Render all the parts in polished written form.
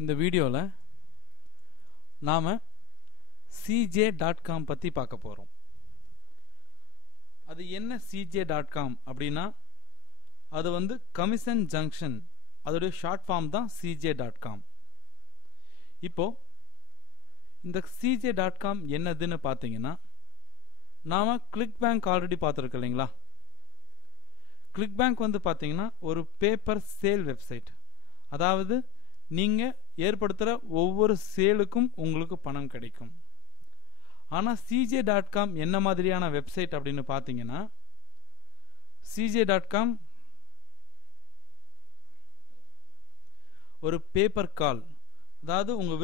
இந்த வீடியோவில் நாம் cj.com பற்றி பார்க்க போகிறோம். அது என்ன cj.com அப்படின்னா, அது வந்து கமிஷன் ஜங்ஷன், அதோடைய ஷார்ட் ஃபார்ம் தான் cj.com. இப்போ இந்த cj.com என்னதுன்னு பார்த்தீங்கன்னா, நாம் கிளிக் பேங்க் ஆல்ரெடி பார்த்துருக்கோம் இல்லைங்களா. கிளிக் பேங்க் வந்து பார்த்தீங்கன்னா ஒரு பேப்பர் சேல் வெப்சைட். அதாவது நீங்கள் ஏற்படுத்துகிற ஒவ்வொரு சேலுக்கும் உங்களுக்கு பணம் கிடைக்கும். ஆனால் cj.com என்ன மாதிரியான வெப்சைட் அப்படின்னு பார்த்தீங்கன்னா, cj.com ஒரு பேப்பர் கால். அதாவது உங்கள்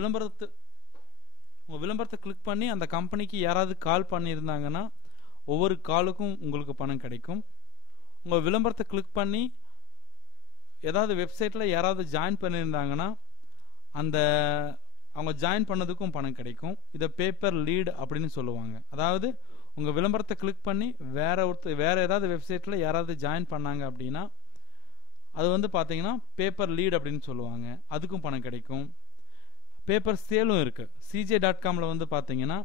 விளம்பரத்தை கிளிக் பண்ணி அந்த கம்பெனிக்கு யாராவது கால் பண்ணியிருந்தாங்கன்னா ஒவ்வொரு காலுக்கும் உங்களுக்கு பணம் கிடைக்கும். உங்கள் விளம்பரத்தை கிளிக் பண்ணி ஏதாவது வெப்சைட்டில் யாராவது ஜாயின் பண்ணியிருந்தாங்கன்னா அவங்க ஜாயின் பண்ணதுக்கும் பணம் கிடைக்கும். இதை பேப்பர் லீடு அப்படின்னு சொல்லுவாங்க. அதாவது உங்கள் விளம்பரத்தை கிளிக் பண்ணி வேற ஏதாவது வெப்சைட்டில் யாராவது ஜாயின் பண்ணாங்க அப்படின்னா அது வந்து பார்த்தீங்கன்னா பேப்பர் லீடு அப்படின்னு சொல்லுவாங்க. அதுக்கும் பணம் கிடைக்கும். பேப்பர் சேலும் இருக்குது. cj.comல வந்து பார்த்தீங்கன்னா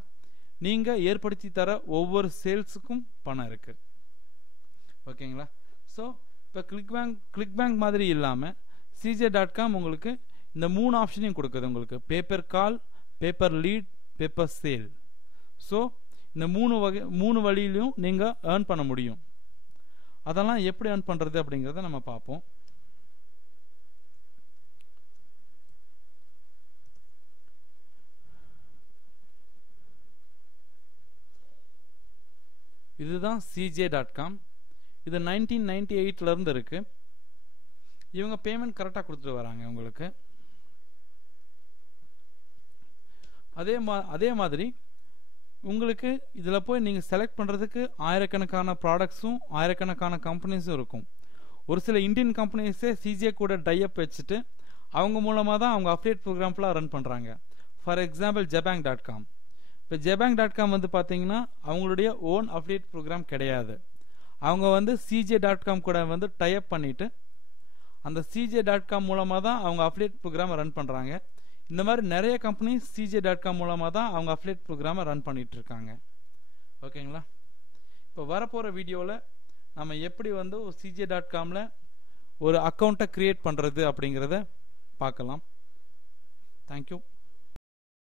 நீங்கள் ஏற்படுத்தி தர ஒவ்வொரு சேல்ஸுக்கும் பணம் இருக்குது. ஓகேங்களா. ஸோ இப்போ கிளிக் பேங்க் மாதிரி இல்லாமல் cj.com உங்களுக்கு இந்த 3 ஆப்ஷனையும் கொடுக்குது. உங்களுக்கு pay per call, pay per lead, pay per sale. So இந்த 3 வழியிலையும் நீங்கள் ஏர்ன் பண்ண முடியும். அதெல்லாம் எப்படி ஏர்ன் பண்ணுறது அப்படிங்கிறத நம்ம பார்ப்போம். இதுதான் cj.com. இது 1998 இருக்கு. இவங்க பேமெண்ட் கரெக்டாக கொடுத்துட்டு வராங்க உங்களுக்கு. அதே மாதிரி உங்களுக்கு இதில் போய் நீங்கள் செலக்ட் பண்ணுறதுக்கு ஆயிரக்கணக்கான ப்ராடக்ட்ஸும் ஆயிரக்கணக்கான கம்பெனிஸும் இருக்கும். ஒரு சில இந்தியன் கம்பெனிஸே cj கூட டைஅப் வச்சுட்டு அவங்க மூலமாக தான் அவங்க அஃபிலியேட் ப்ரோக்ராம்லாம் ரன் பண்ணுறாங்க. ஃபார் எக்ஸாம்பிள் ஜபாங்.com. இப்போ ஜபாங்.com வந்து பார்த்தீங்கன்னா அவங்களுடைய ஓன் அஃபிலியேட் ப்ரோக்ராம் கிடையாது. அவங்க வந்து cj.com கூட வந்து டைஅப் பண்ணிவிட்டு அந்த cj.com மூலமாக தான் அவங்க அஃபிலியேட் ப்ரோக்ராமை ரன் பண்ணுறாங்க. இந்த மாதிரி நிறைய கம்பெனி cj.com மூலமாக தான் அவங்க அஃபிலியேட் ப்ரோக்ராமை ரன் பண்ணிட்டு இருக்காங்க. ஓகேங்களா. இப்போ வரப்போகிற வீடியோவில் நம்ம எப்படி வந்து cj.comல ஒரு அக்கௌண்ட்டை க்ரியேட் பண்ணுறது அப்படிங்கிறத பார்க்கலாம். தேங்க்யூ.